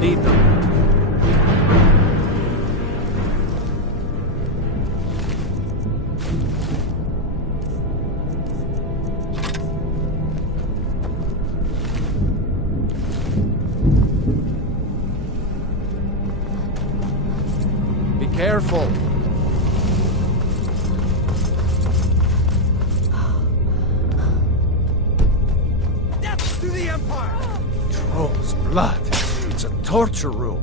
need them. Be careful. Death to the Empire! Troll's blood. It's a torture room.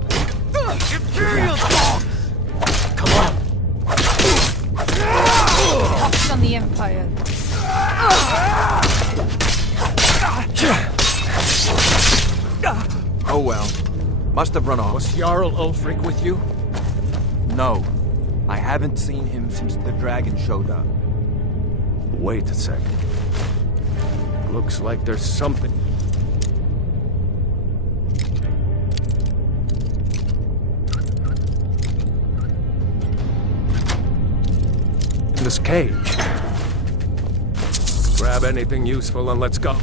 Imperial dogs! Come on. Cuffs on the Empire. Oh well. Must have run off. Was Jarl Ulfric with you? No. I haven't seen him since the dragon showed up. Wait a second. Looks like there's something. In this cage. Grab anything useful and let's go.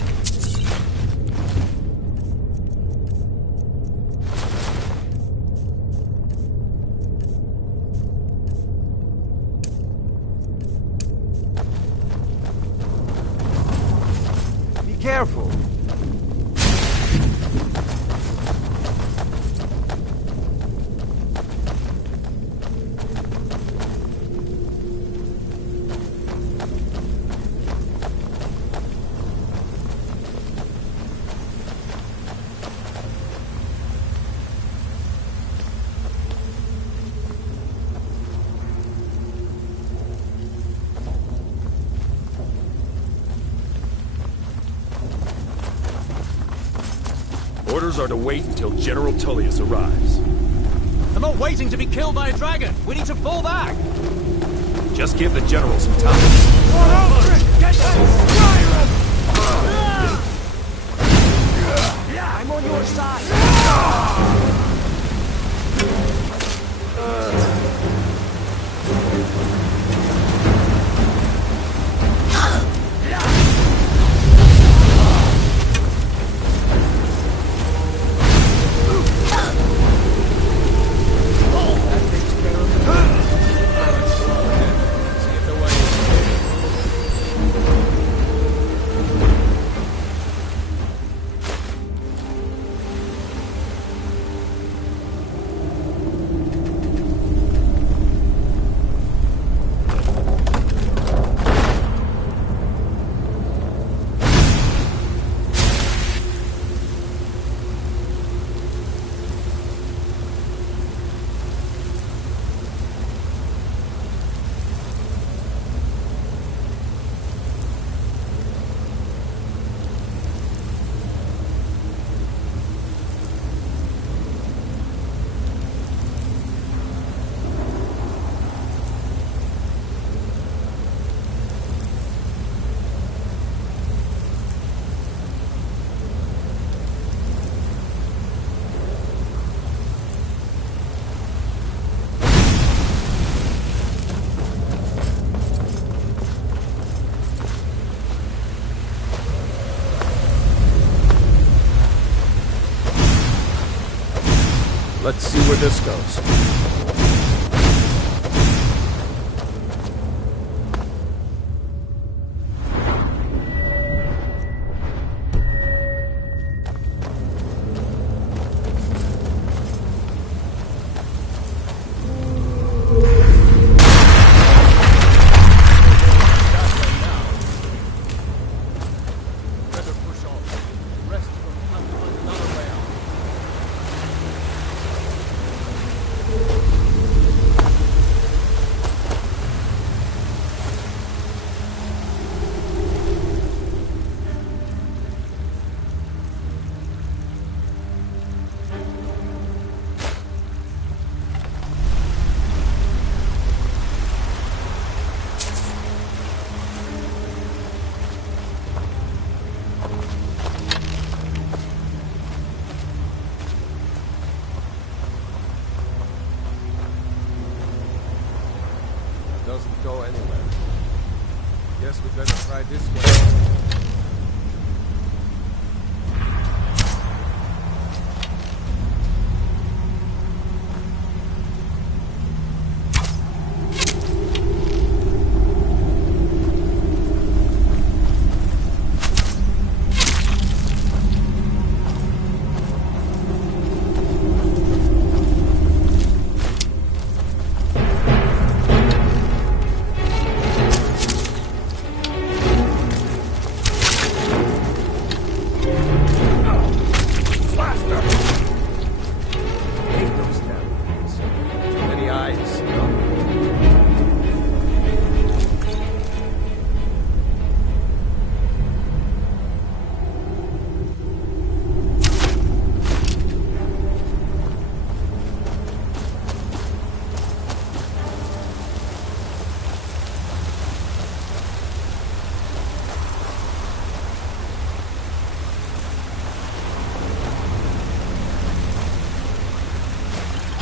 Be careful. Orders are to wait until General Tullius arrives. I'm not waiting to be killed by a dragon! We need to fall back! Just give the General some time. I'm on your side! Let's see where this goes. Better push on. The rest of them have to find another way out. Doesn't go anywhere. Guess we better try this way.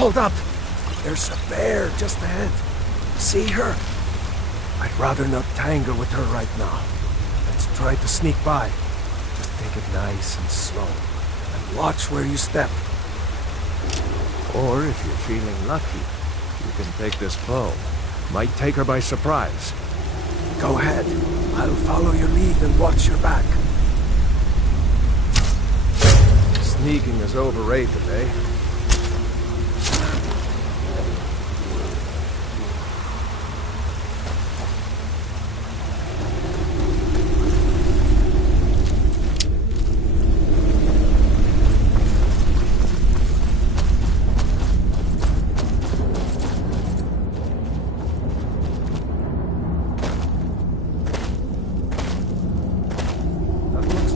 Hold up! There's a bear just ahead. See her? I'd rather not tangle with her right now. Let's try to sneak by. Just take it nice and slow. And watch where you step. Or if you're feeling lucky, you can take this bow. Might take her by surprise. Go ahead. I'll follow your lead and watch your back. Sneaking is overrated, eh?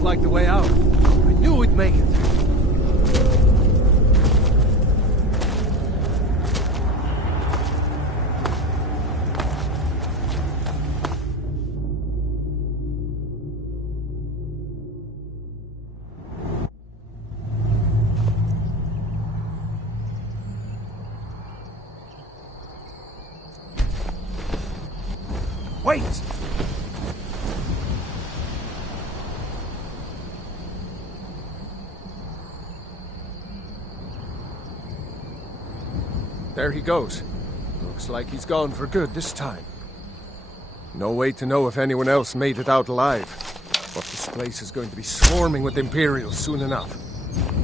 Like the way out. I knew we'd make it. Wait! There he goes. Looks like he's gone for good this time. No way to know if anyone else made it out alive. But this place is going to be swarming with Imperials soon enough.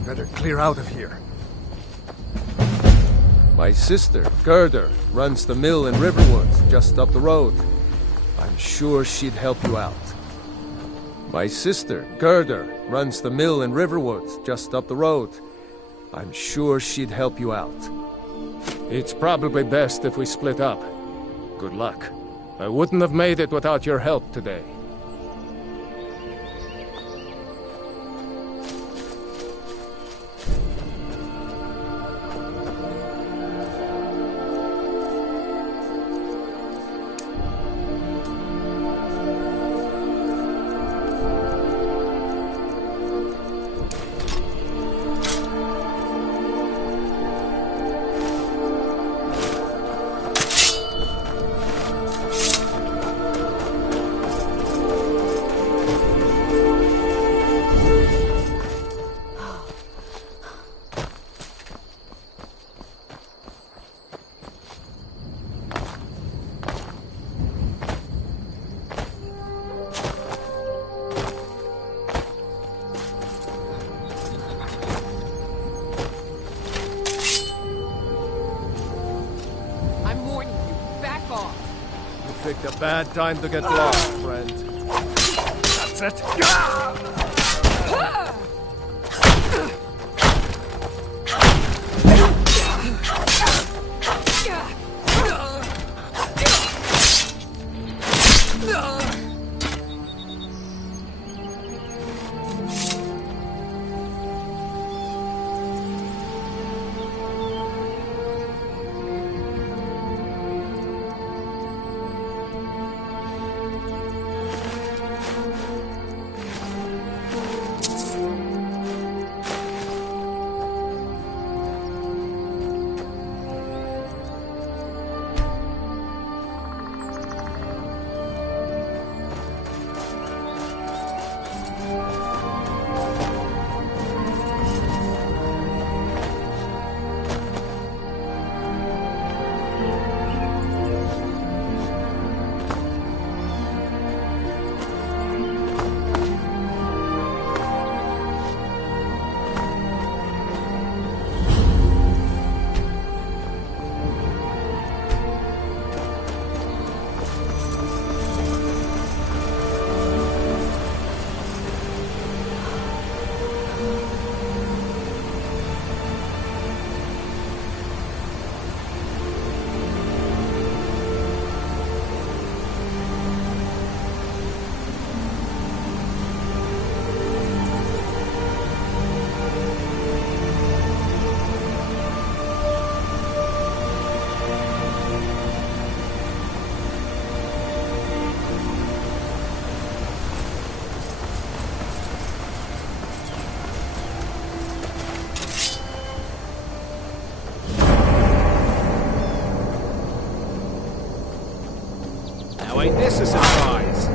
Better clear out of here. My sister, Gerdur, runs the mill in Riverwood, just up the road. I'm sure she'd help you out. My sister, Gerdur, runs the mill in Riverwood, just up the road. I'm sure she'd help you out. It's probably best if we split up. Good luck. I wouldn't have made it without your help today. Picked a bad time to get lost, friend. That's it. Now ain't this a surprise?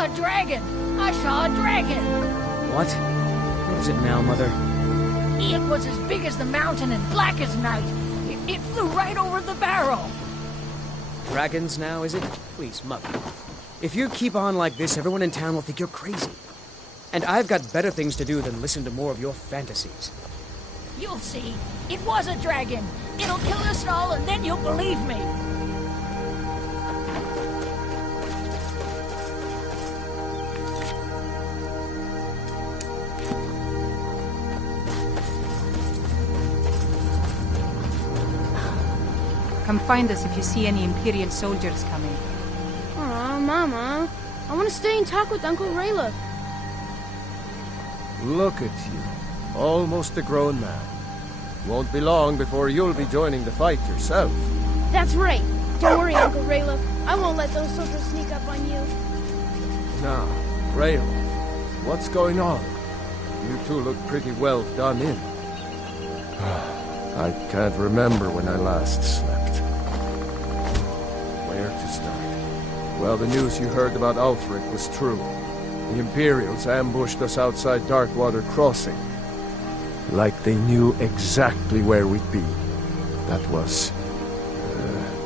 A dragon! I saw a dragon! What? What is it now, Mother? It was as big as the mountain and black as night. It flew right over the barrel. Dragons now, is it? Please, Mother. If you keep on like this, everyone in town will think you're crazy. And I've got better things to do than listen to more of your fantasies. You'll see. It was a dragon. It'll kill us all, and then you'll believe me. Come find us if you see any Imperial soldiers coming. Aw, Mama. I want to stay and talk with Uncle Rayla. Look at you. Almost a grown man. Won't be long before you'll be joining the fight yourself. That's right. Don't worry, Uncle Rayla. I won't let those soldiers sneak up on you. Now, Rayla, what's going on? You two look pretty well done in. I can't remember when I last slept. Where to start? Well, the news you heard about Ulfric was true. The Imperials ambushed us outside Darkwater Crossing. Like they knew exactly where we'd be. That was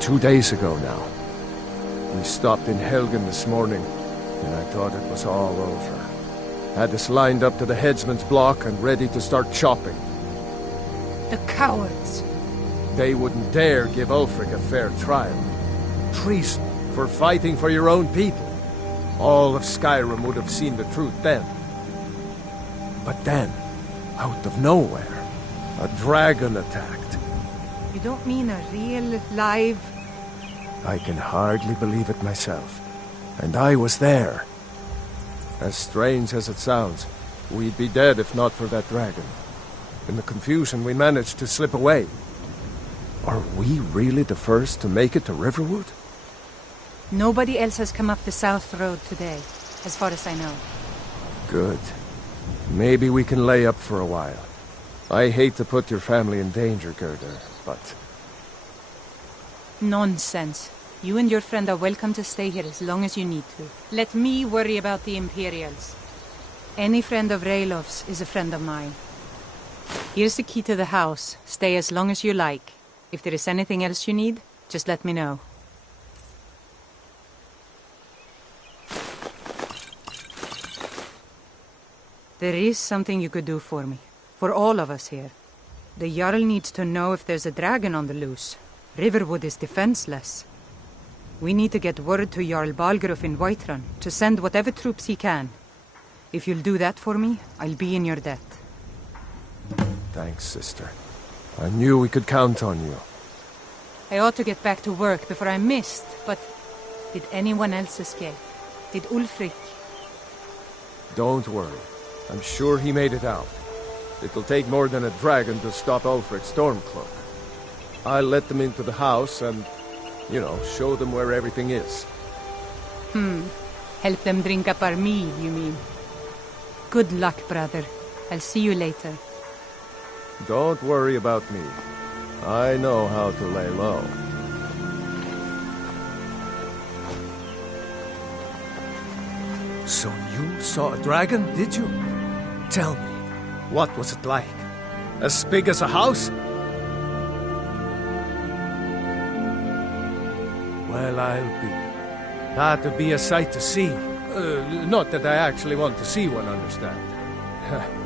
2 days ago now. We stopped in Helgen this morning, and I thought it was all over. Had us lined up to the headsman's block and ready to start chopping. The cowards! They wouldn't dare give Ulfric a fair trial. Treason for fighting for your own people. All of Skyrim would have seen the truth then. But then, out of nowhere, a dragon attacked. You don't mean a real, live... I can hardly believe it myself. And I was there. As strange as it sounds, we'd be dead if not for that dragon. In the confusion, we managed to slip away. Are we really the first to make it to Riverwood? Nobody else has come up the South Road today, as far as I know. Good. Maybe we can lay up for a while. I hate to put your family in danger, Gerda, but... Nonsense. You and your friend are welcome to stay here as long as you need to. Let me worry about the Imperials. Any friend of Raylof's is a friend of mine. Here's the key to the house. Stay as long as you like. If there is anything else you need, just let me know. There is something you could do for me. For all of us here. The Jarl needs to know if there's a dragon on the loose. Riverwood is defenseless. We need to get word to Jarl Balgruuf in Whiterun to send whatever troops he can. If you'll do that for me, I'll be in your debt. Thanks, sister. I knew we could count on you. I ought to get back to work before I'm missed, but Did anyone else escape? Did Ulfric? Don't worry. I'm sure he made it out. It'll take more than a dragon to stop Ulfric Stormcloak. I'll let them into the house and, show them where everything is. Help them drink up our mead, you mean? Good luck, brother. I'll see you later. Don't worry about me. I know how to lay low. So you saw a dragon, did you? Tell me, what was it like? As big as a house? Well, I'll be. That'd be a sight to see. Not that I actually want to see one, understand.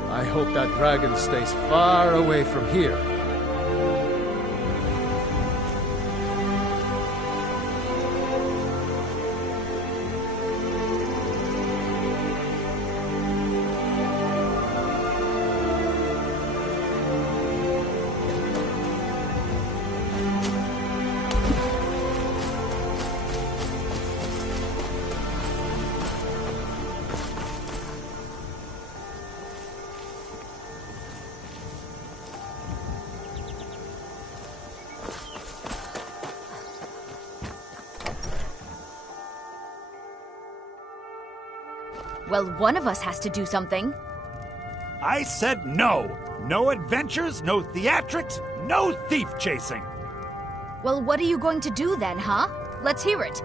I hope that dragon stays far away from here. Well, one of us has to do something. I said no! No adventures, no theatrics, no thief chasing! Well, what are you going to do then, huh? Let's hear it.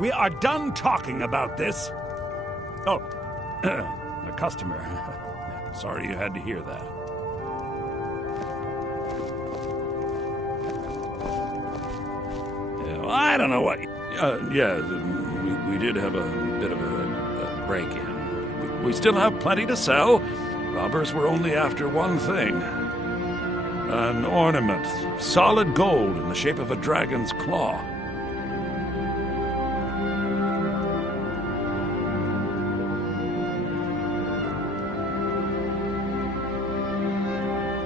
We are done talking about this. Oh, a customer. Sorry you had to hear that. Yeah, well, I don't know what... we did have a bit of a break-in. We still have plenty to sell. Robbers were only after one thing. An ornament, solid gold in the shape of a dragon's claw.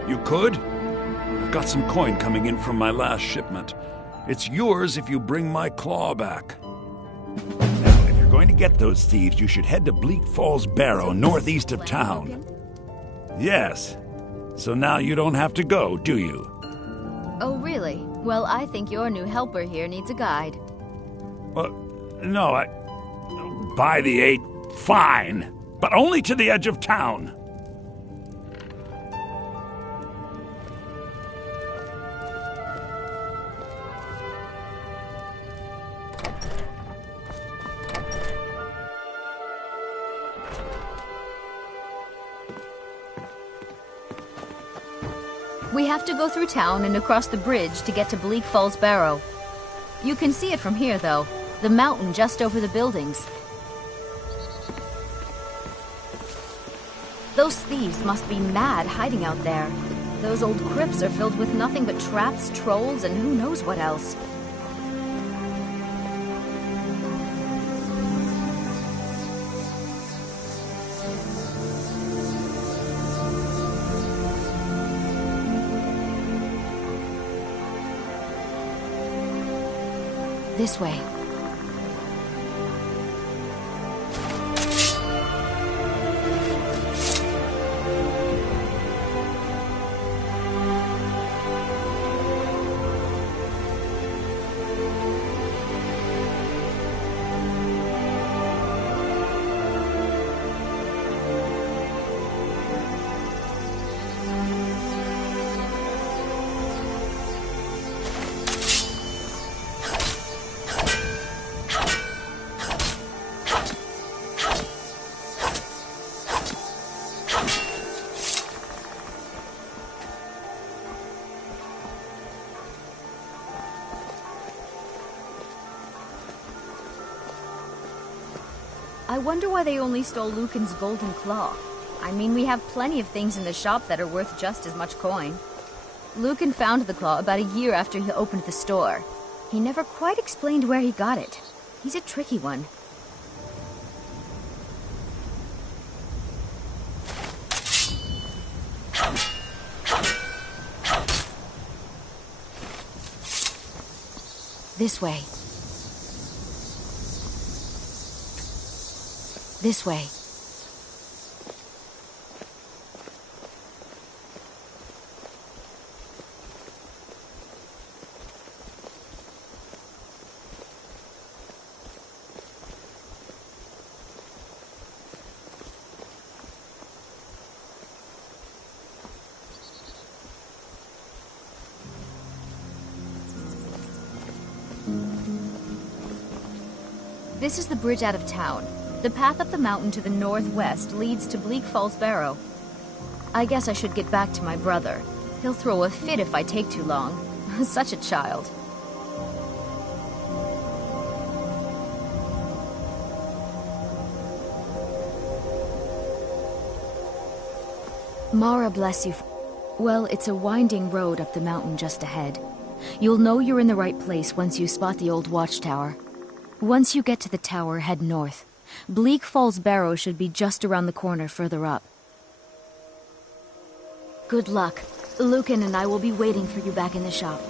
You could? I've got some coin coming in from my last shipment. It's yours if you bring my claw back. Now, if you're going to get those thieves, you should head to Bleak Falls Barrow, northeast of town. Yes. So now you don't have to go, do you? Oh, really? Well, I think your new helper here needs a guide. No, by the 8, fine. But only to the edge of town. We have to go through town and across the bridge to get to Bleak Falls Barrow. You can see it from here, though. The mountain just over the buildings. Those thieves must be mad hiding out there. Those old crypts are filled with nothing but traps, trolls, and who knows what else. This way. I wonder why they only stole Lucan's golden claw. I mean, we have plenty of things in the shop that are worth just as much coin. Lucan found the claw about a year after he opened the store. He never quite explained where he got it. He's a tricky one. This way. This way. This is the bridge out of town. The path up the mountain to the northwest leads to Bleak Falls Barrow. I guess I should get back to my brother. He'll throw a fit if I take too long. Such a child. Mara bless you. Well, it's a winding road up the mountain just ahead. You'll know you're in the right place once you spot the old watchtower. Once you get to the tower, head north. Bleak Falls Barrow should be just around the corner further up. Good luck. Lucan and I will be waiting for you back in the shop.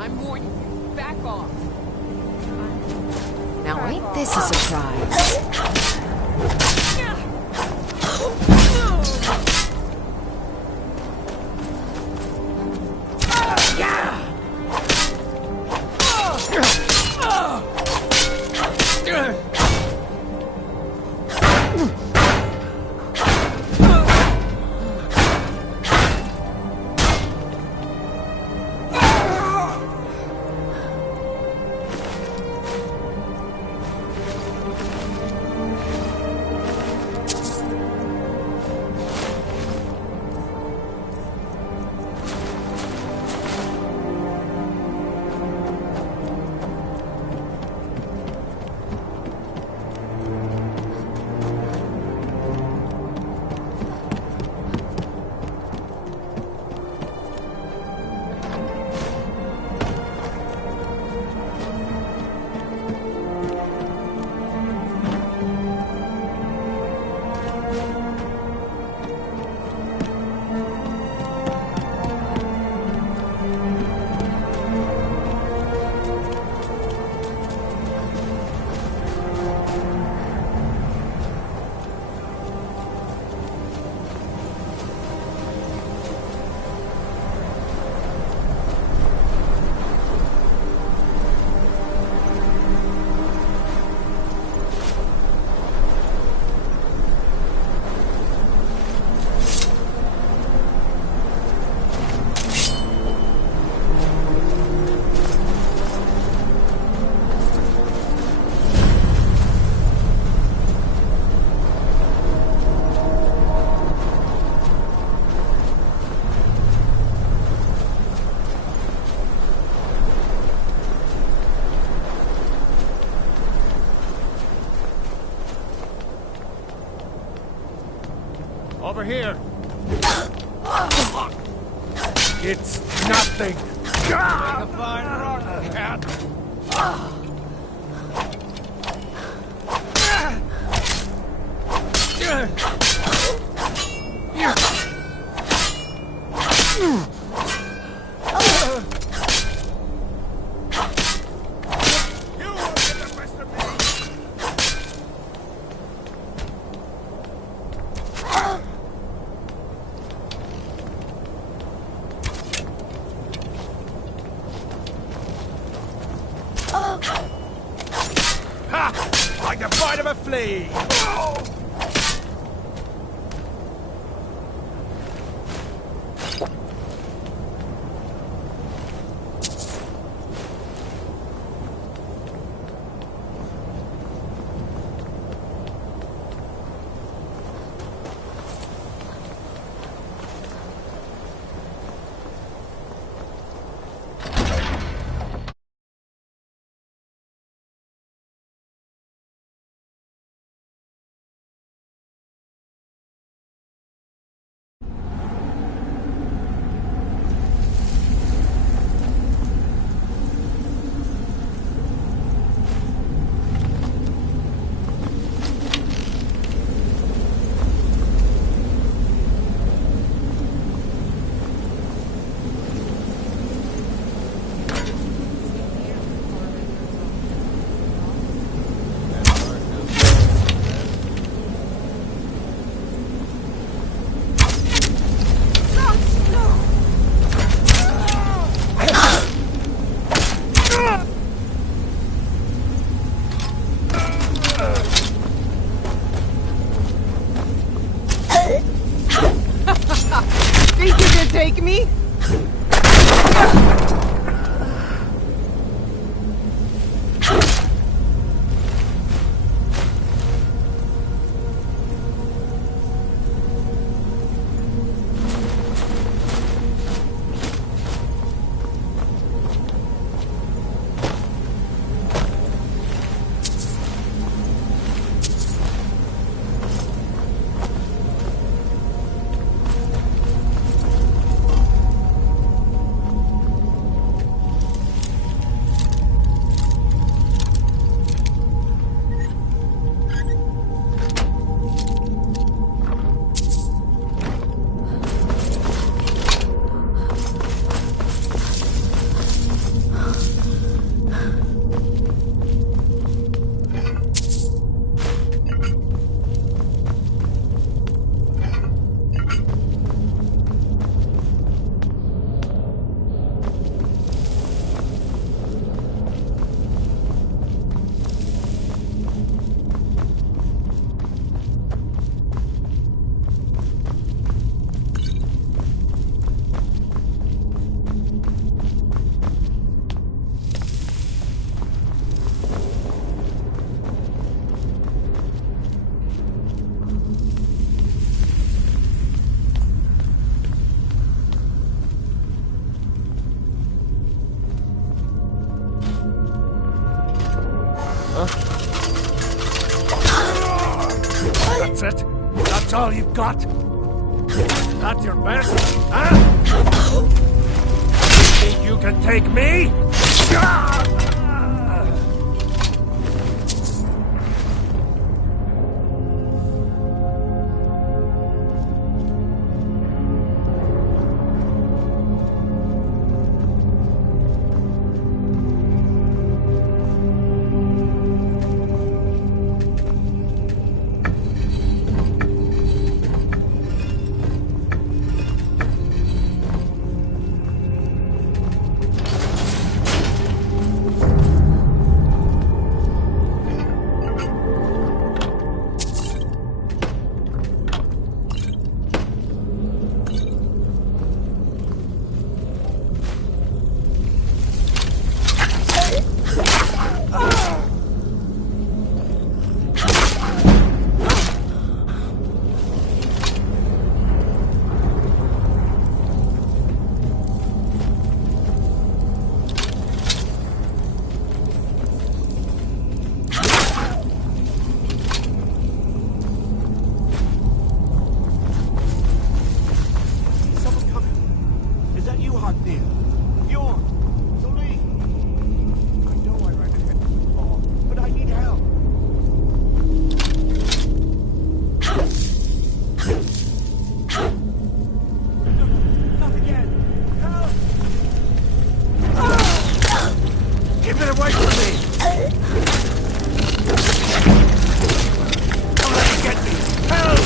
I'm warning you. Back off. Now ain't this a surprise? over here. It's nothing. Make a fine rock, cat. Ha! Like the bite of a flea. Think you can take me? That's it? That's all you've got? That's your best? Huh? You think you can take me? Neil. Bjorn. Solie. I know I ran ahead too far, but I need help. No, not again. Help! Keep it away from me! Don't let it get me! Help!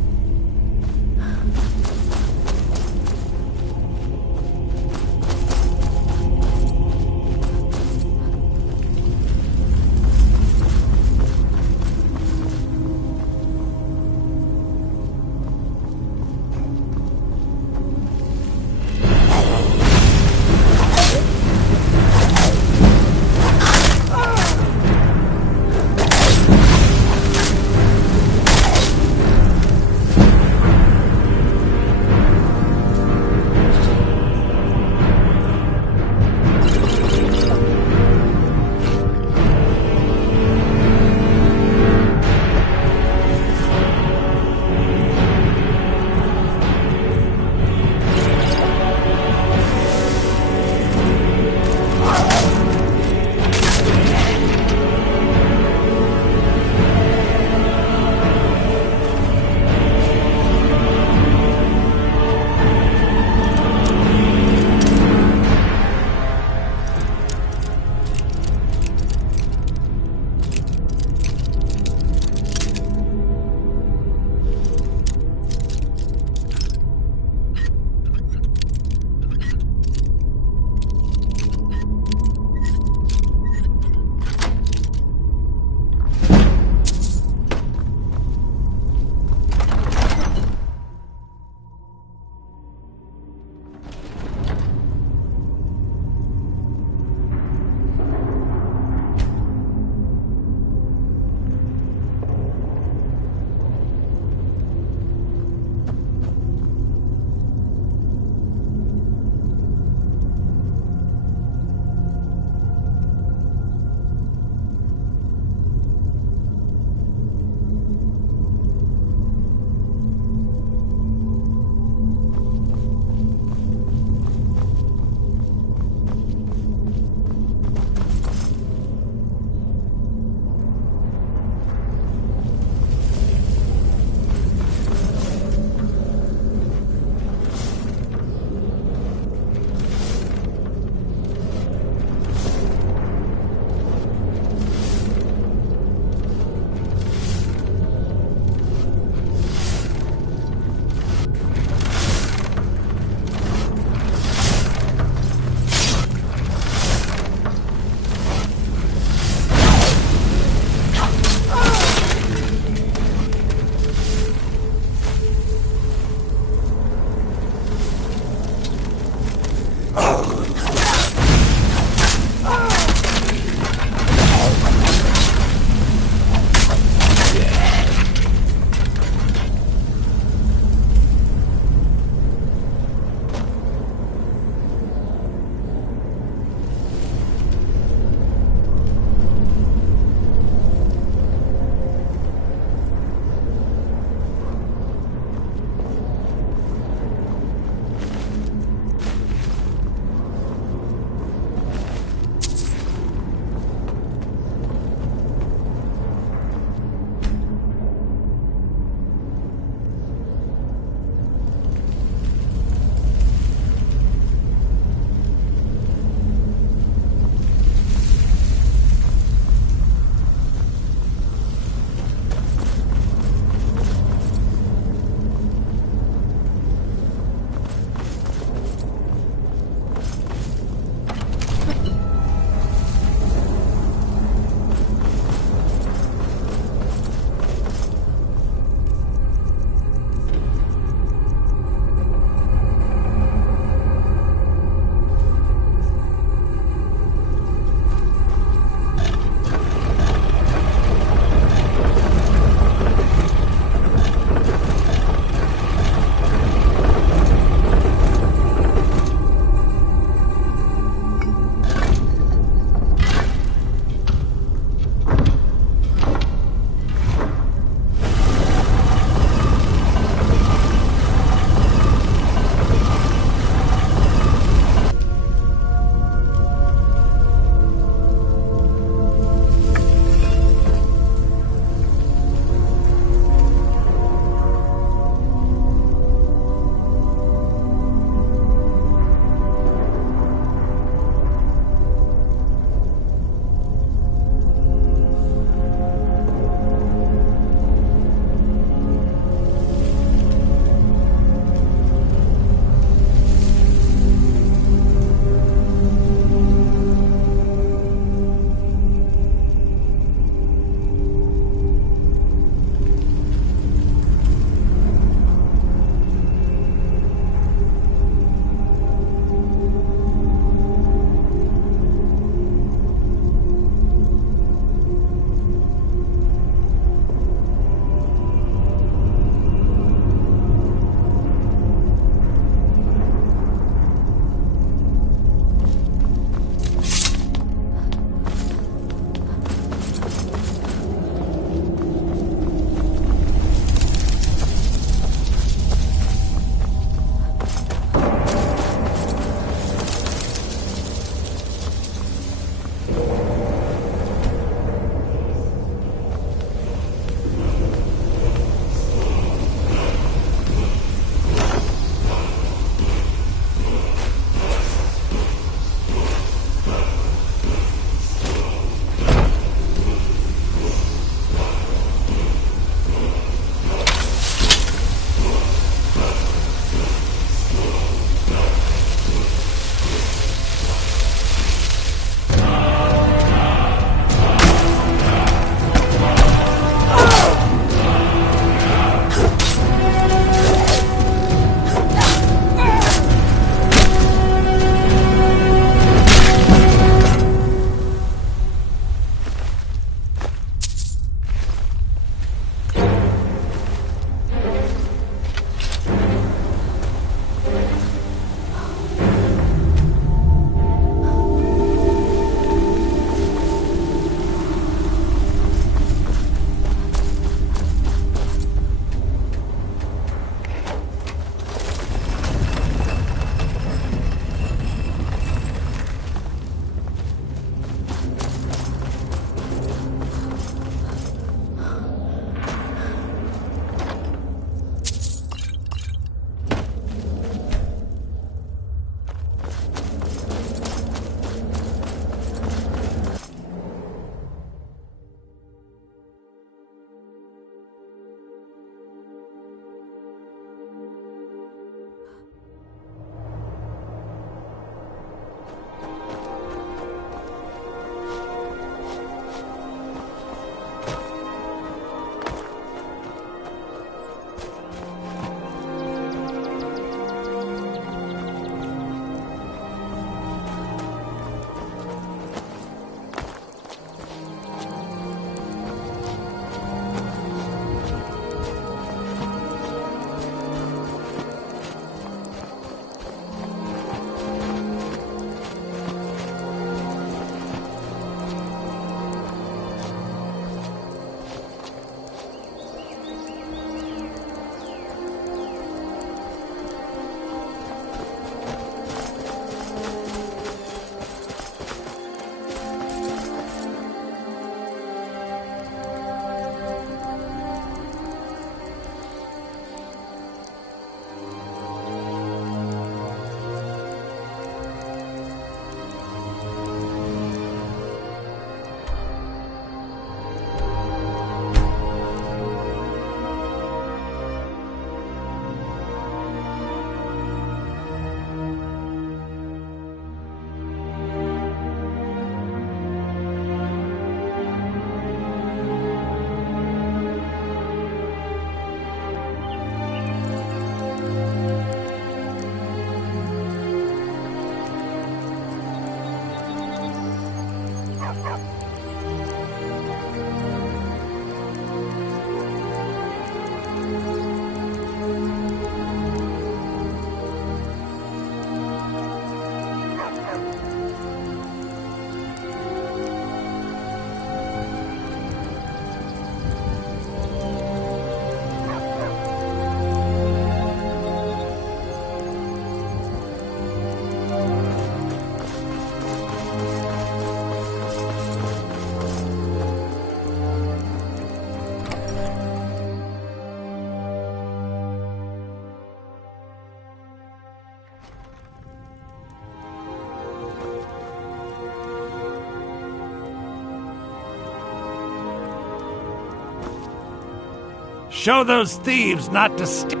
show those thieves not to steal.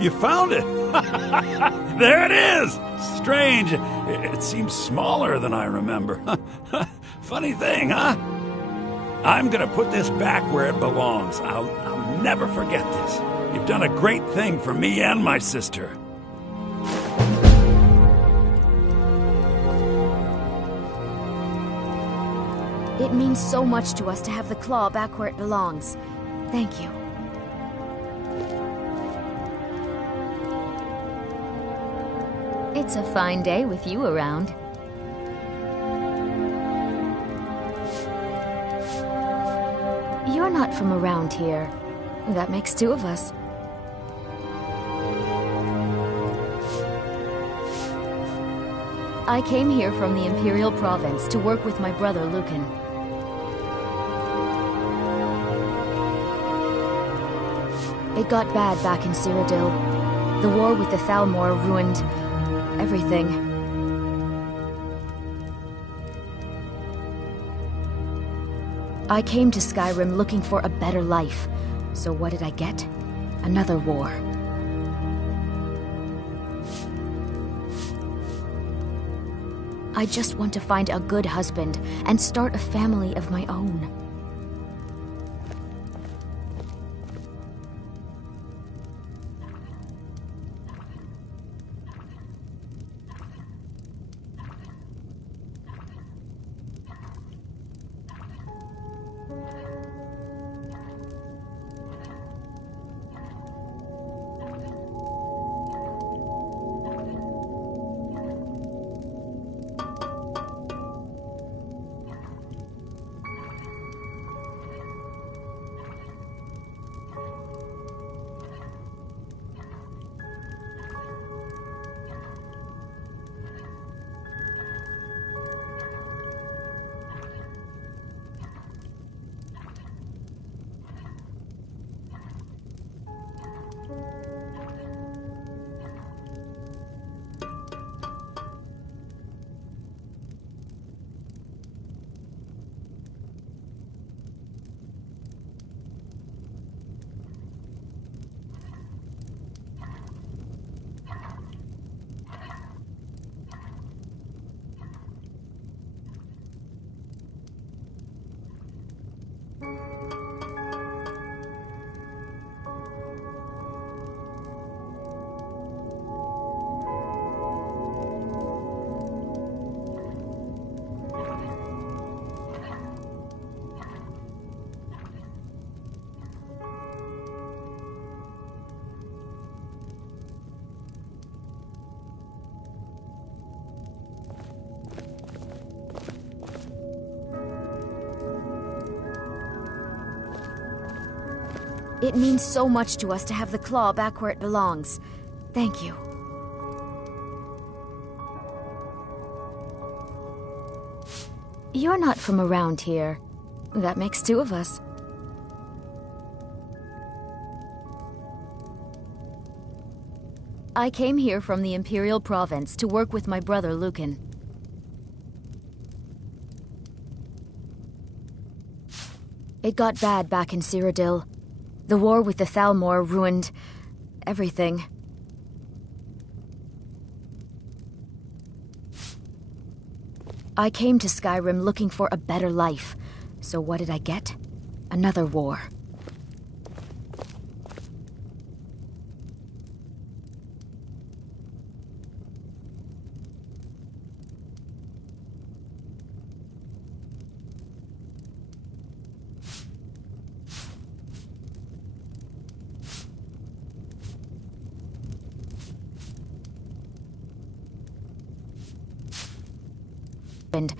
You found it! There it is! Strange. It seems smaller than I remember. Funny thing, huh? I'm gonna put this back where it belongs. I'll never forget this. You've done a great thing for me and my sister. It means so much to us to have the claw back where it belongs. Thank you. It's a fine day with you around. You're not from around here. That makes two of us. I came here from the Imperial Province to work with my brother Lucan. It got bad back in Cyrodiil. The war with the Thalmor ruined everything. I came to Skyrim looking for a better life. So what did I get? Another war. I just want to find a good husband and start a family of my own. It means so much to us to have the claw back where it belongs. Thank you. You're not from around here. That makes two of us. I came here from the Imperial Province to work with my brother Lucan. It got bad back in Cyrodiil. The war with the Thalmor ruined everything. I came to Skyrim looking for a better life. So what did I get? Another war. And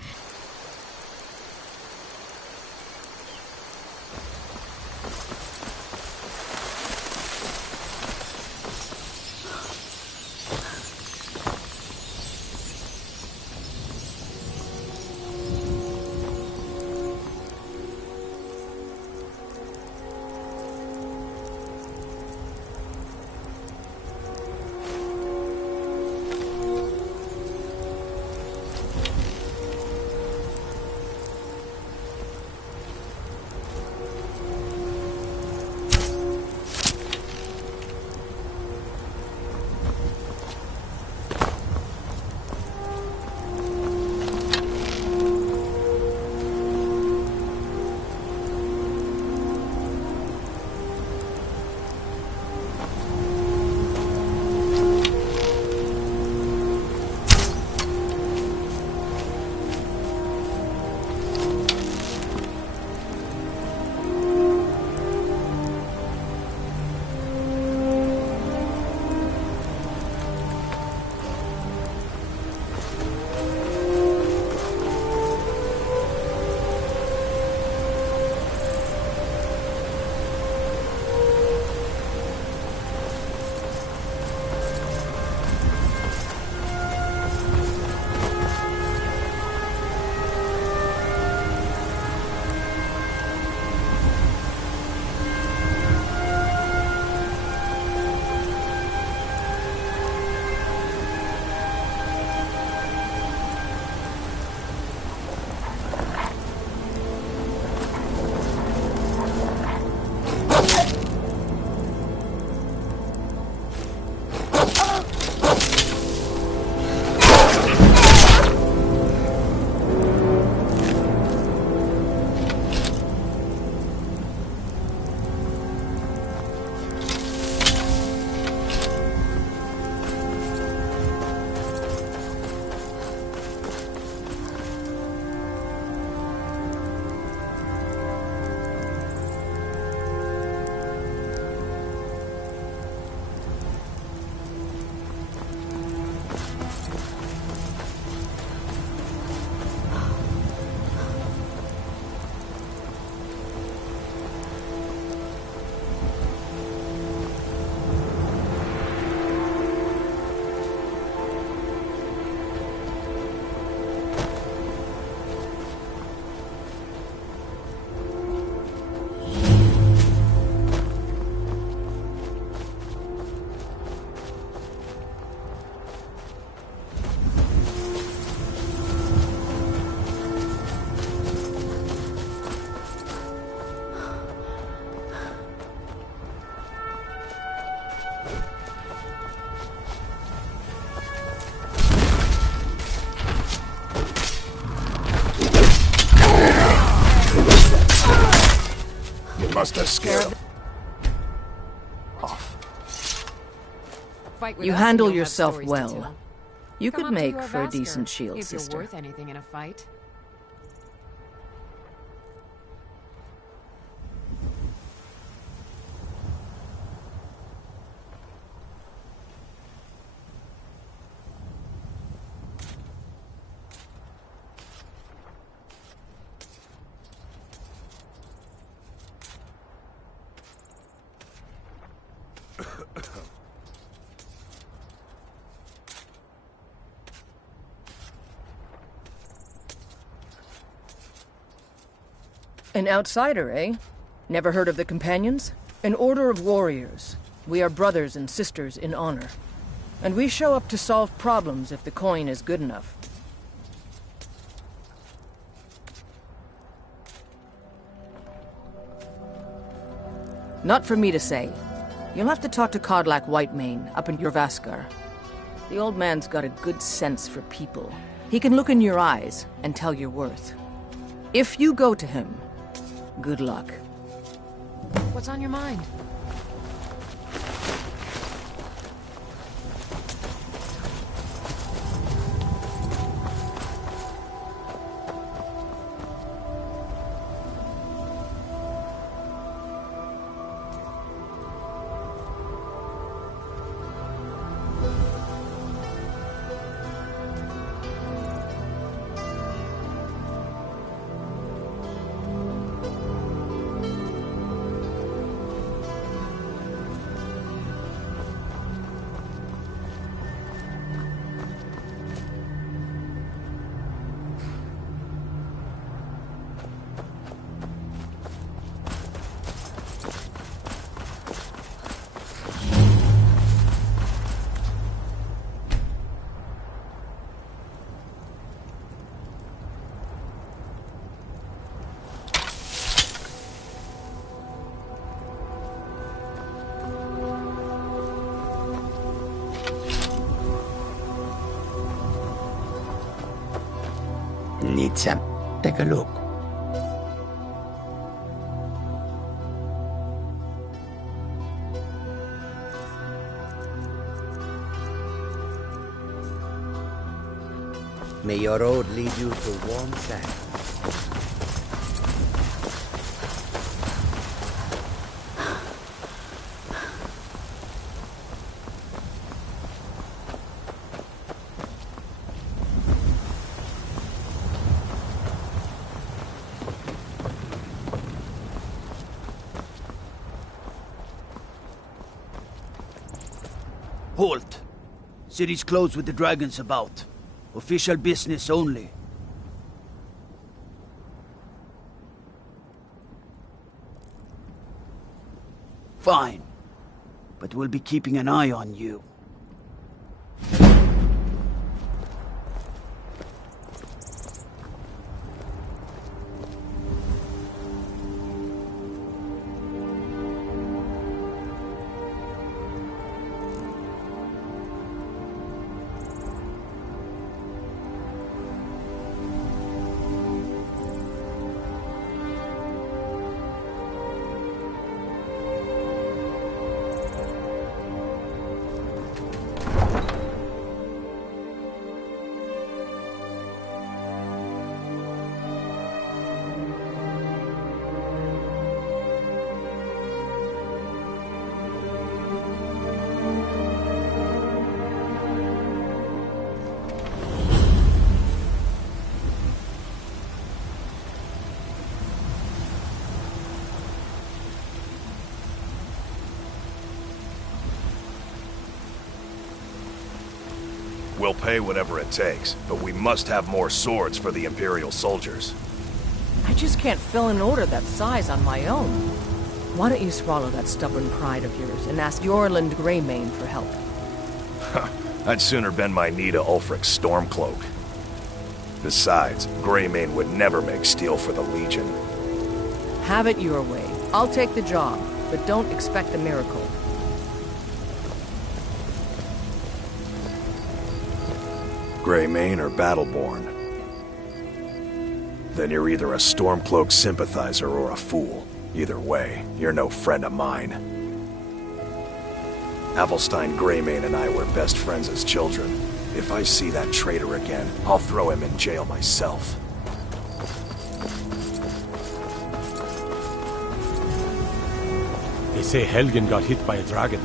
must have scared You handle yourself well. You could make for a decent shield sister. If you're worth anything in a fight. An outsider, eh? Never heard of the Companions? An order of warriors. We are brothers and sisters in honor. And we show up to solve problems if the coin is good enough. Not for me to say. You'll have to talk to Kodlak Whitemane up in Jorrvaskr. The old man's got a good sense for people. He can look in your eyes and tell your worth. If you go to him, good luck. What's on your mind? Need some. Take a look. May your road lead you to warm sand. Halt! City's closed with the dragons about. Official business only. Fine. But we'll be keeping an eye on you. We'll pay whatever it takes, but we must have more swords for the Imperial soldiers. I just can't fill an order that size on my own. Why don't you swallow that stubborn pride of yours and ask Eorlund Greymane for help? I'd sooner bend my knee to Ulfric's Stormcloak. Besides, Greymane would never make steel for the Legion. Have it your way. I'll take the job, but don't expect a miracle. Greymane or Battleborn? Then you're either a Stormcloak sympathizer or a fool. Either way, you're no friend of mine. Avelstein Greymane and I were best friends as children. If I see that traitor again, I'll throw him in jail myself. They say Helgen got hit by a dragon.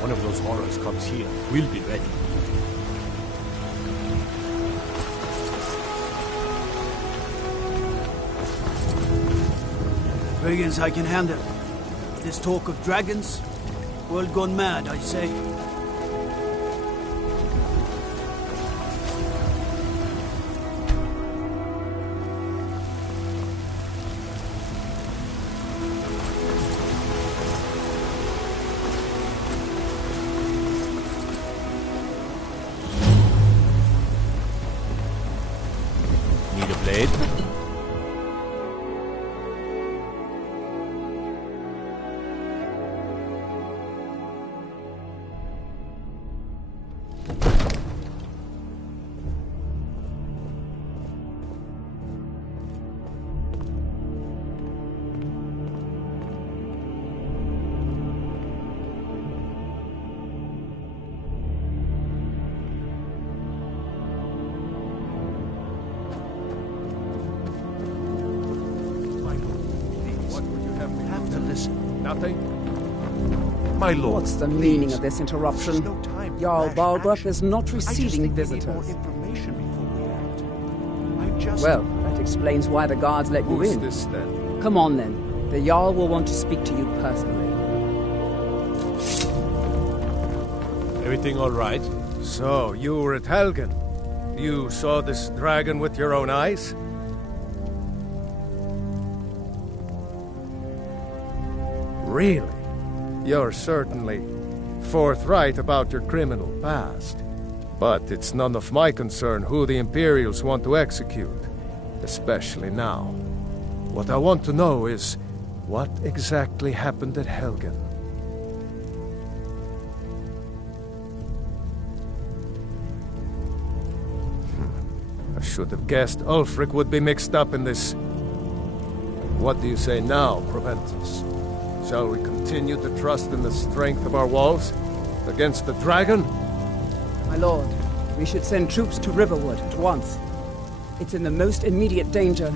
One of those horrors comes here. We'll be ready. Brigands I can handle. This talk of dragons? World gone mad, I say. Need a blade? My lord, what's the meaning of this interruption? Jarl Balgruuf is not receiving visitors. Well, that explains why the guards let you in. This, then? Come on, then. The Jarl will want to speak to you personally. Everything all right? So, you were at Helgen. You saw this dragon with your own eyes? Really? You're certainly forthright about your criminal past. But it's none of my concern who the Imperials want to execute, especially now. What I want to know is, what exactly happened at Helgen? I should have guessed Ulfric would be mixed up in this. What do you say now, Proventus? Shall we continue to trust in the strength of our walls against the dragon? My lord, we should send troops to Riverwood at once. It's in the most immediate danger.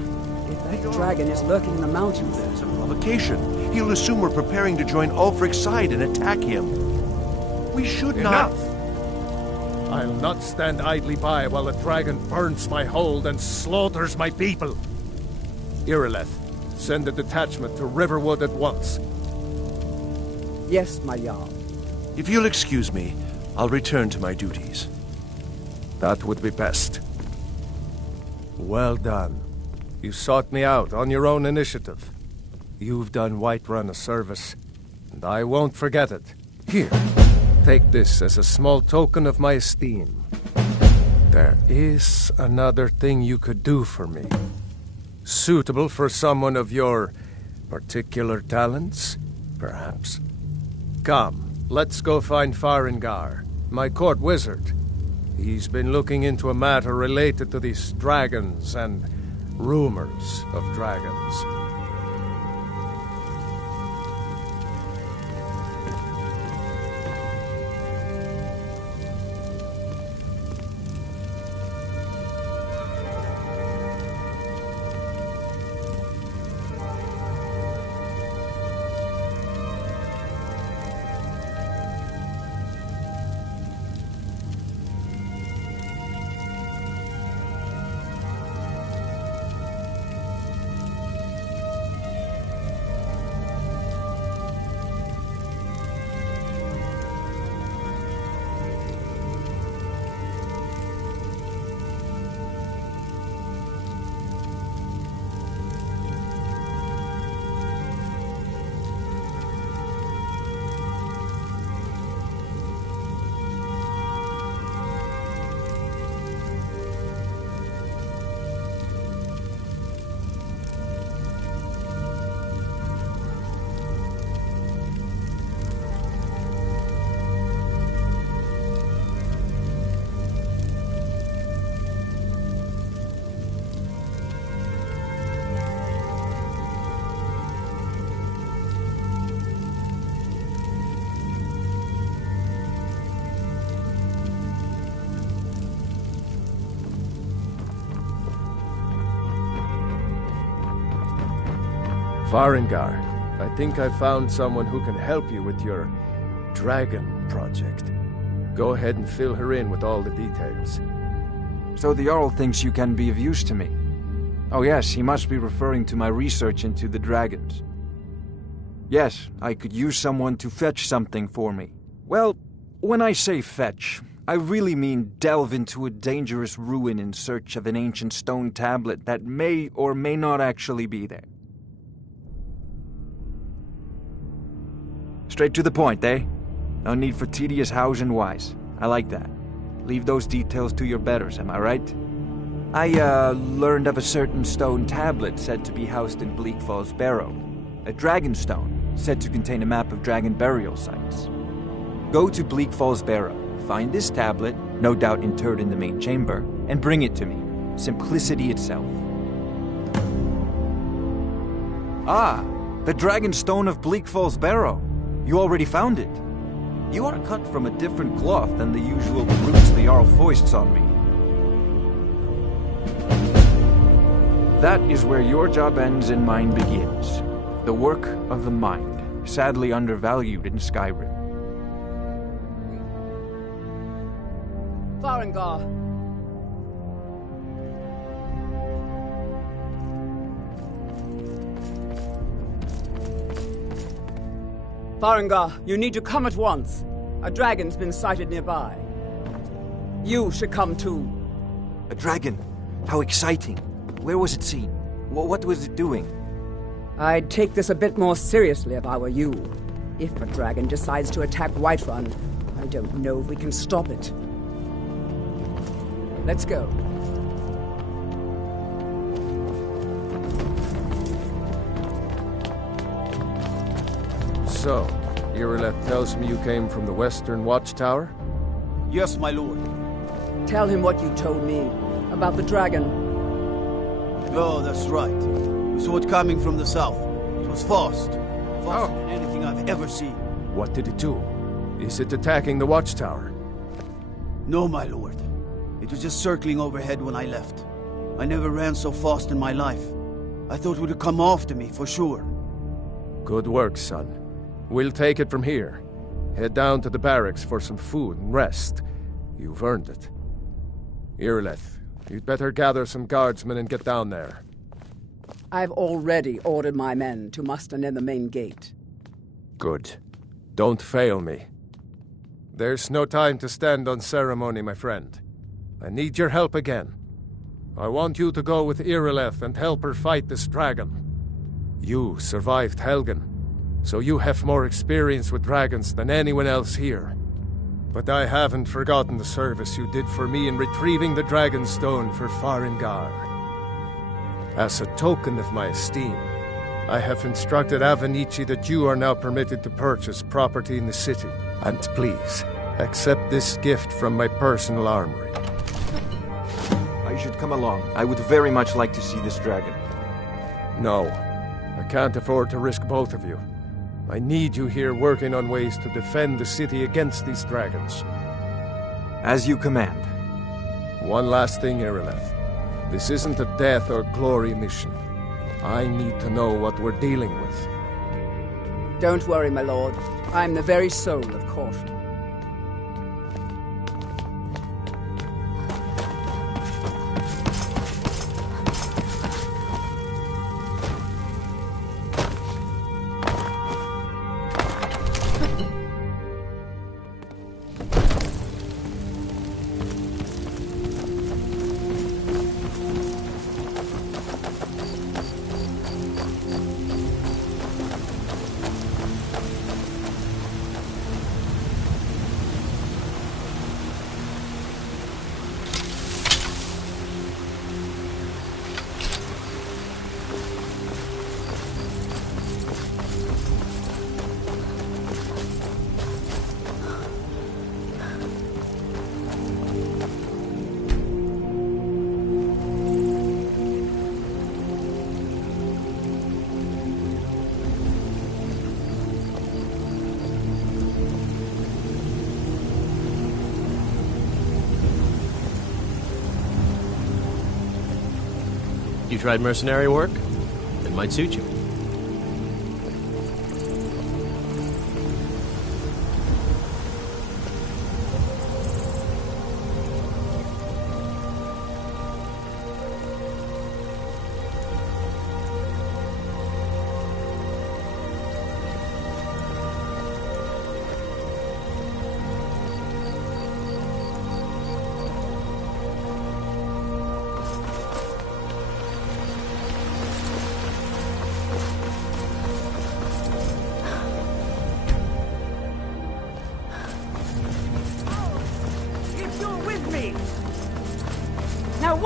If that dragon is lurking in the mountains... That's a provocation. He'll assume we're preparing to join Ulfric's side and attack him. We should not... Enough! I'll not stand idly by while the dragon burns my hold and slaughters my people. Irileth, send a detachment to Riverwood at once. Yes, my Jarl. If you'll excuse me, I'll return to my duties. That would be best. Well done. You sought me out on your own initiative. You've done Whiterun a service, and I won't forget it. Here, take this as a small token of my esteem. There is another thing you could do for me. Suitable for someone of your particular talents, perhaps. Come, let's go find Farengar, my court wizard. He's been looking into a matter related to these dragons and rumors of dragons. Farengar, I think I found someone who can help you with your dragon project. Go ahead and fill her in with all the details. So the Jarl thinks you can be of use to me. Oh yes, he must be referring to my research into the dragons. Yes, I could use someone to fetch something for me. Well, when I say fetch, I really mean delve into a dangerous ruin in search of an ancient stone tablet that may or may not actually be there. Straight to the point, eh? No need for tedious hows and whys. I like that. Leave those details to your betters, am I right? I, learned of a certain stone tablet said to be housed in Bleak Falls Barrow. A dragon stone, said to contain a map of dragon burial sites. Go to Bleak Falls Barrow, find this tablet, no doubt interred in the main chamber, and bring it to me. Simplicity itself. Ah, the dragon stone of Bleak Falls Barrow. You already found it. You are cut from a different cloth than the usual brutes the Jarl foists on me. That is where your job ends and mine begins. The work of the mind, sadly undervalued in Skyrim. Farengar. Farengar, you need to come at once. A dragon's been sighted nearby. You should come too. A dragon? How exciting. Where was it seen? What was it doing? I'd take this a bit more seriously if I were you. If a dragon decides to attack Whiterun, I don't know if we can stop it. Let's go. So, Irileth tells me you came from the Western Watchtower? Yes, my lord. Tell him what you told me about the dragon. Oh, that's right. We saw it coming from the south. It was fast. Faster than anything I've ever seen. What did it do? Is it attacking the Watchtower? No, my lord. It was just circling overhead when I left. I never ran so fast in my life. I thought it would come after me, for sure. Good work, son. We'll take it from here. Head down to the barracks for some food and rest. You've earned it. Irileth, you'd better gather some guardsmen and get down there. I've already ordered my men to muster near the main gate. Good. Don't fail me. There's no time to stand on ceremony, my friend. I need your help again. I want you to go with Irileth and help her fight this dragon. You survived Helgen, so you have more experience with dragons than anyone else here. But I haven't forgotten the service you did for me in retrieving the Dragon Stone for Farengar. As a token of my esteem, I have instructed Avenici that you are now permitted to purchase property in the city. And please, accept this gift from my personal armory. I should come along. I would very much like to see this dragon. No, I can't afford to risk both of you. I need you here working on ways to defend the city against these dragons. As you command. One last thing, Irileth. This isn't a death or glory mission. I need to know what we're dealing with. Don't worry, my lord. I'm the very soul of caution. You tried mercenary work? It might suit you.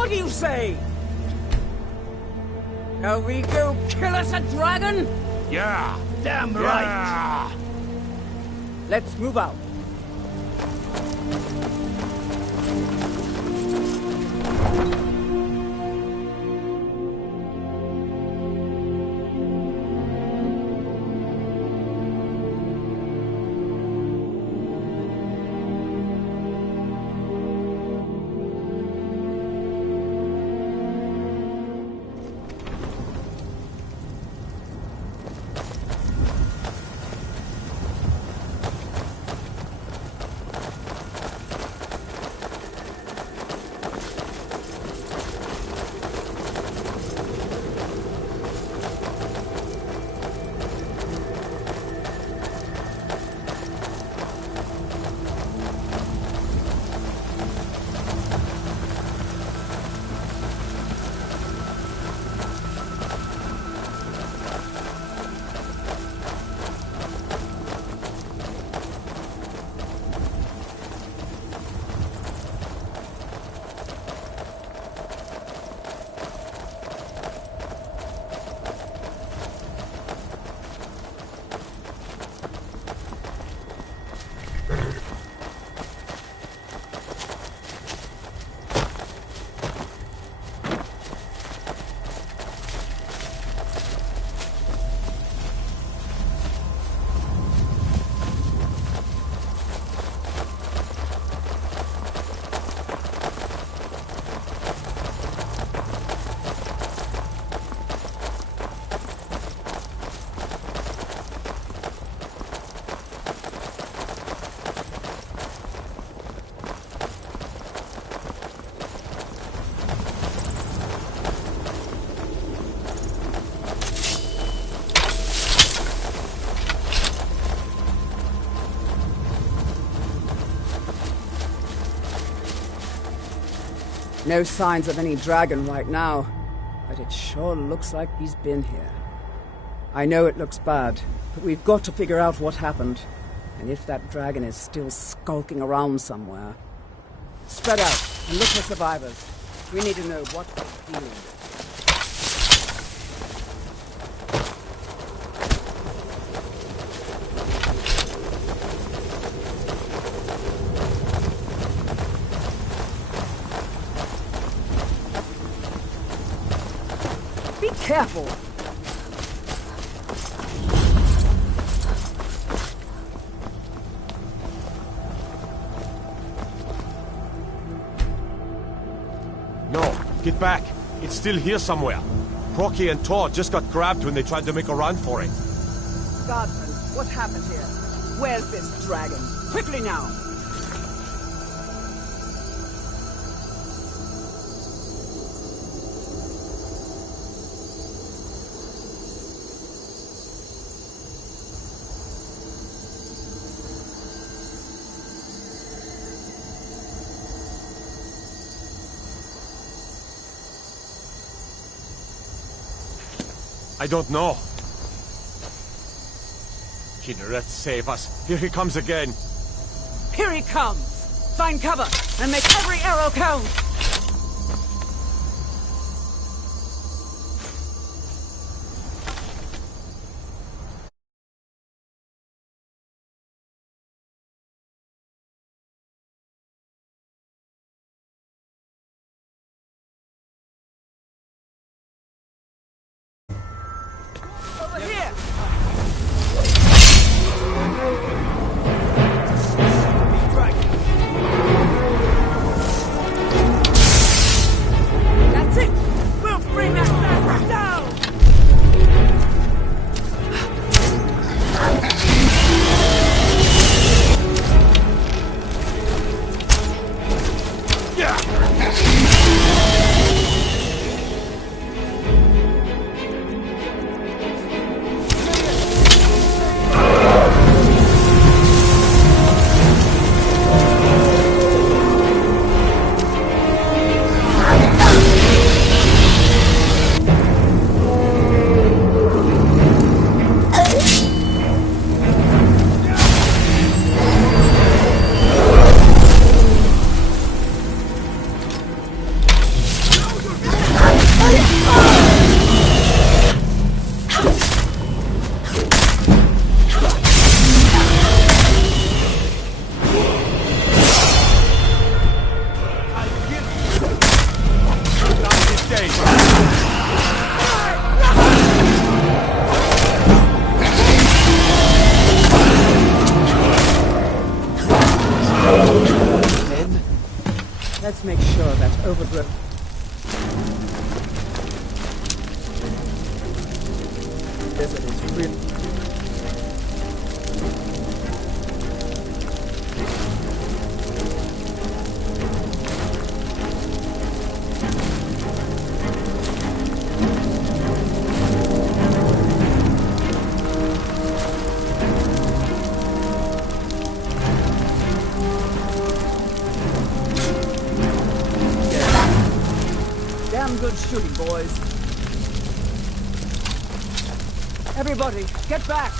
What do you say? Shall we go kill us a dragon? Yeah. Damn Yeah. right. Let's move out. No signs of any dragon right now, but it sure looks like he's been here. I know it looks bad, but we've got to figure out what happened, and if that dragon is still skulking around somewhere. Spread out and look for survivors. We need to know what they're dealing with. Careful! No, get back. It's still here somewhere. Crocky and Todd just got grabbed when they tried to make a run for it. Guardsman, what happened here? Where's this dragon? Quickly now! I don't know. Kinneret, save us. Here he comes again. Here he comes! Find cover and make every arrow count! Over here! visit is really... Damn good shooting, boys. Everybody, get back!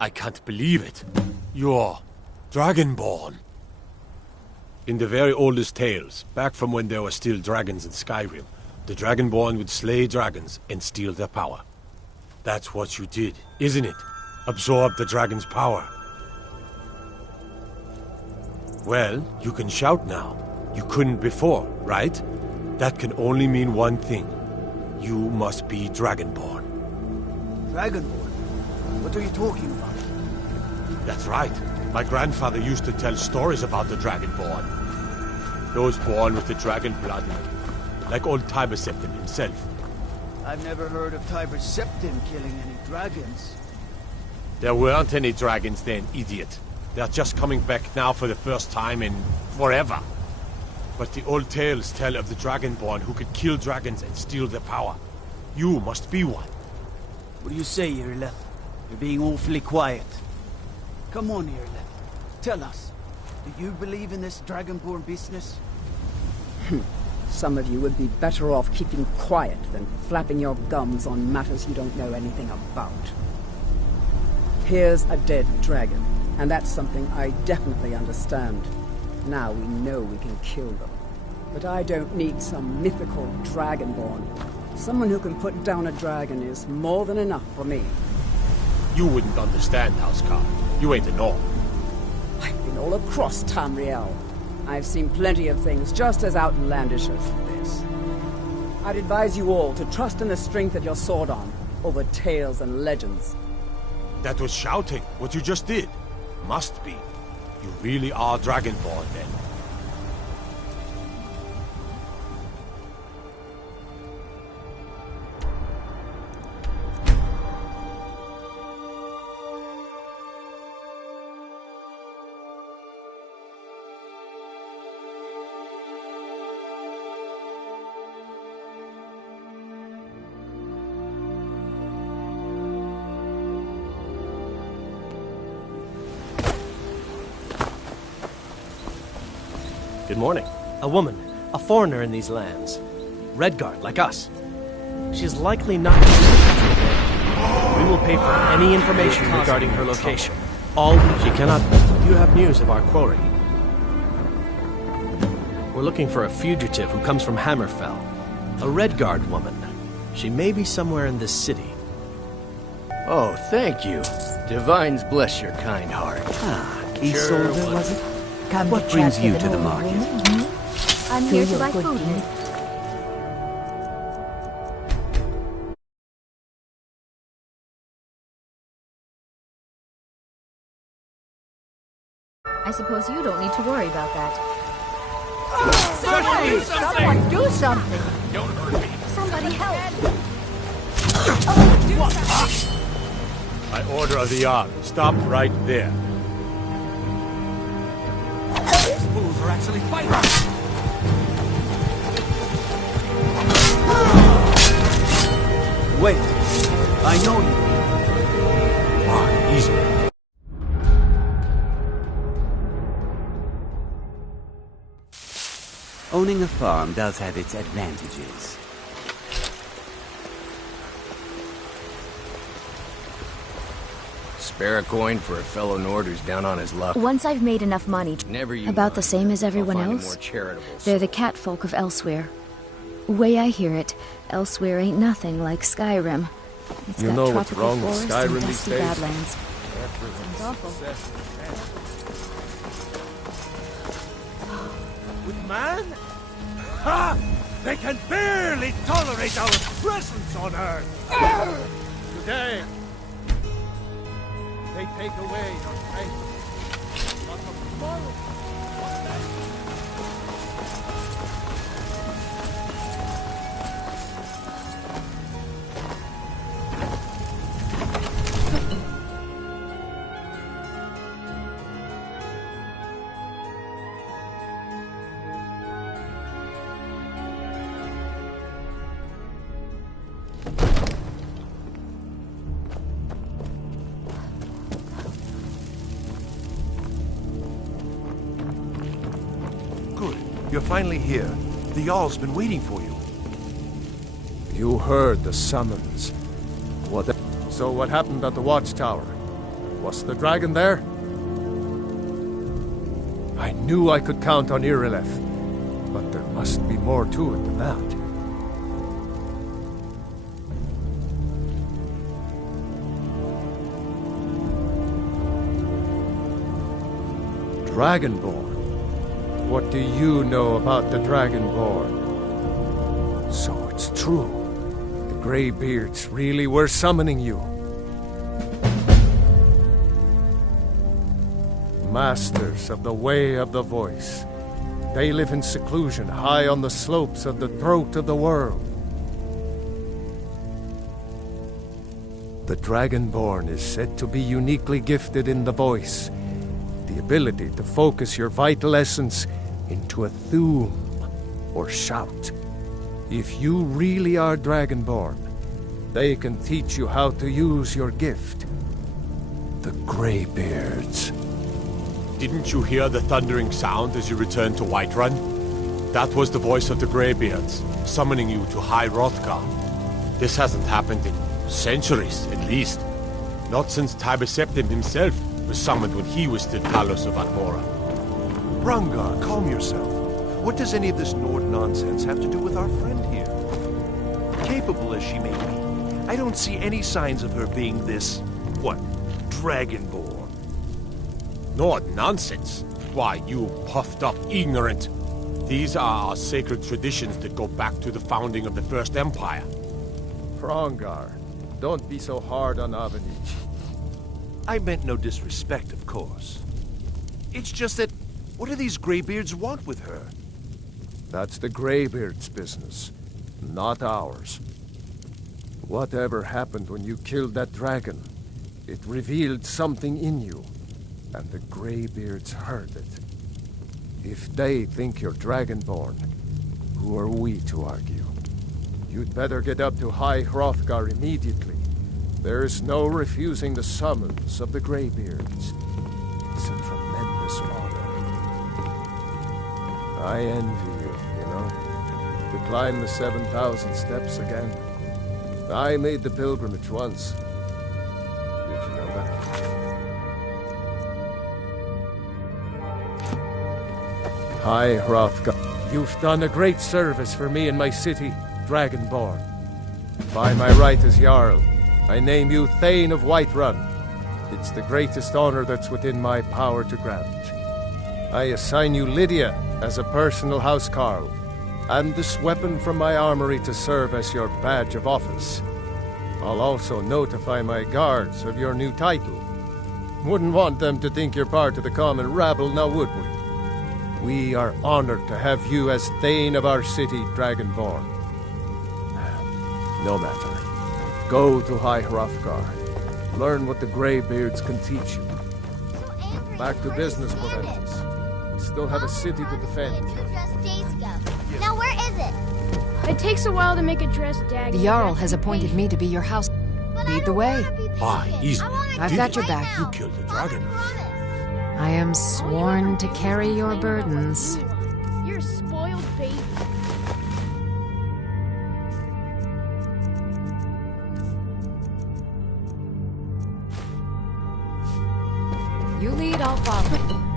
I can't believe it. You're Dragonborn. In the very oldest tales, back from when there were still dragons in Skyrim, the Dragonborn would slay dragons and steal their power. That's what you did, isn't it? Absorb the dragon's power. Well, you can shout now. You couldn't before, right? That can only mean one thing. You must be Dragonborn. Dragonborn? What are you talking about? That's right. My grandfather used to tell stories about the Dragonborn. Those born with the dragon blood in them. Like old Tiber Septim himself. I've never heard of Tiber Septim killing any dragons. There weren't any dragons then, idiot. They're just coming back now for the first time in forever. But the old tales tell of the Dragonborn who could kill dragons and steal their power. You must be one. What do you say, Irileth? You're being awfully quiet. Come on, Irileth. Tell us. Do you believe in this Dragonborn business? Some of you would be better off keeping quiet than flapping your gums on matters you don't know anything about. Here's a dead dragon, and that's something I definitely understand. Now we know we can kill them. But I don't need some mythical Dragonborn. Someone who can put down a dragon is more than enough for me. You wouldn't understand, Housecarl. You ain't a Norn. I've been all across Tamriel. I've seen plenty of things just as outlandish as this. I'd advise you all to trust in the strength of your sword arm over tales and legends. That was shouting, what you just did. Must be. You really are Dragonborn, then. Good morning. A woman, a foreigner in these lands. Redguard, like us. She's likely not... We will pay for any information regarding her location. All she cannot... You have news of our quarry. We're looking for a fugitive who comes from Hammerfell. A Redguard woman. She may be somewhere in this city. Oh, thank you. Divines bless your kind heart. Ah, Isolde, was it? What brings you to the market? I'm here to buy food. I suppose you don't need to worry about that. Someone do something! Don't hurt me. Somebody help! By order of the Jarl, stop right there. These fools are actually fighting! Wait, I know you. Come on, easy. Owning a farm does have its advantages. Spare a coin for a fellow Nord who's down on his luck. Once I've made enough money, Never you about the mind. same as everyone I'll find a else. more charitable They're the catfolk of Elsewhere. Way I hear it, Elsewhere ain't nothing like Skyrim. It's You got know what's tropical wrong with forests Skyrim and these dusty days? badlands. Sounds awful. With man? Ha! They can barely tolerate our presence on Earth! Today, they take away your faith. But tomorrow, what then? Good. You're finally here. The Jarl's been waiting for you. You heard the summons. So what happened at the watchtower? Was the dragon there? I knew I could count on Irileth, but there must be more to it than that. Dragonborn? What do you know about the Dragonborn? So it's true. The Greybeards really were summoning you. Masters of the Way of the Voice. They live in seclusion high on the slopes of the throat of the world. The Dragonborn is said to be uniquely gifted in the voice. The ability to focus your vital essence into a thum or shout. If you really are Dragonborn, they can teach you how to use your gift. The Greybeards. Didn't you hear the thundering sound as you returned to Whiterun? That was the voice of the Greybeards, summoning you to High Hrothgar. This hasn't happened in centuries, at least. Not since Tiber Septim himself was summoned when he was still Talos of Atmora. Hrongar, calm yourself. What does any of this Nord nonsense have to do with our friend here? Capable as she may be, I don't see any signs of her being this, Dragonborn. Nord nonsense? Why, you puffed up ignorant. These are our sacred traditions that go back to the founding of the First Empire. Hrongar, don't be so hard on Avenich. I meant no disrespect, of course. It's just that, what do these Greybeards want with her? That's the Greybeards' business, not ours. Whatever happened when you killed that dragon, it revealed something in you, and the Greybeards heard it. If they think you're Dragonborn, who are we to argue? You'd better get up to High Hrothgar immediately. There's no refusing the summons of the Greybeards. It's a tremendous honor. I envy you, to climb the 7,000 steps again. I made the pilgrimage once. Did you know that? High Hrothgar, you've done a great service for me and my city, Dragonborn. By my right as Jarl, I name you Thane of Whiterun. It's the greatest honor that's within my power to grant. I assign you Lydia as a personal housecarl, and this weapon from my armory to serve as your badge of office. I'll also notify my guards of your new title. Wouldn't want them to think you're part of the common rabble, now would we? We are honored to have you as Thane of our city, Dragonborn. No matter. Go to High Hrothgar. Learn what the Greybeards can teach you. Back to business, Proventus. We still have a city to defend. Now where is it? It takes a while to make a dress, Dag. The Jarl has appointed me to be your house. Lead the way. Aye, easy. I've got your back. You killed the dragon. I am sworn to carry your burdens. You're a spoiled baby. You lead, I'll follow.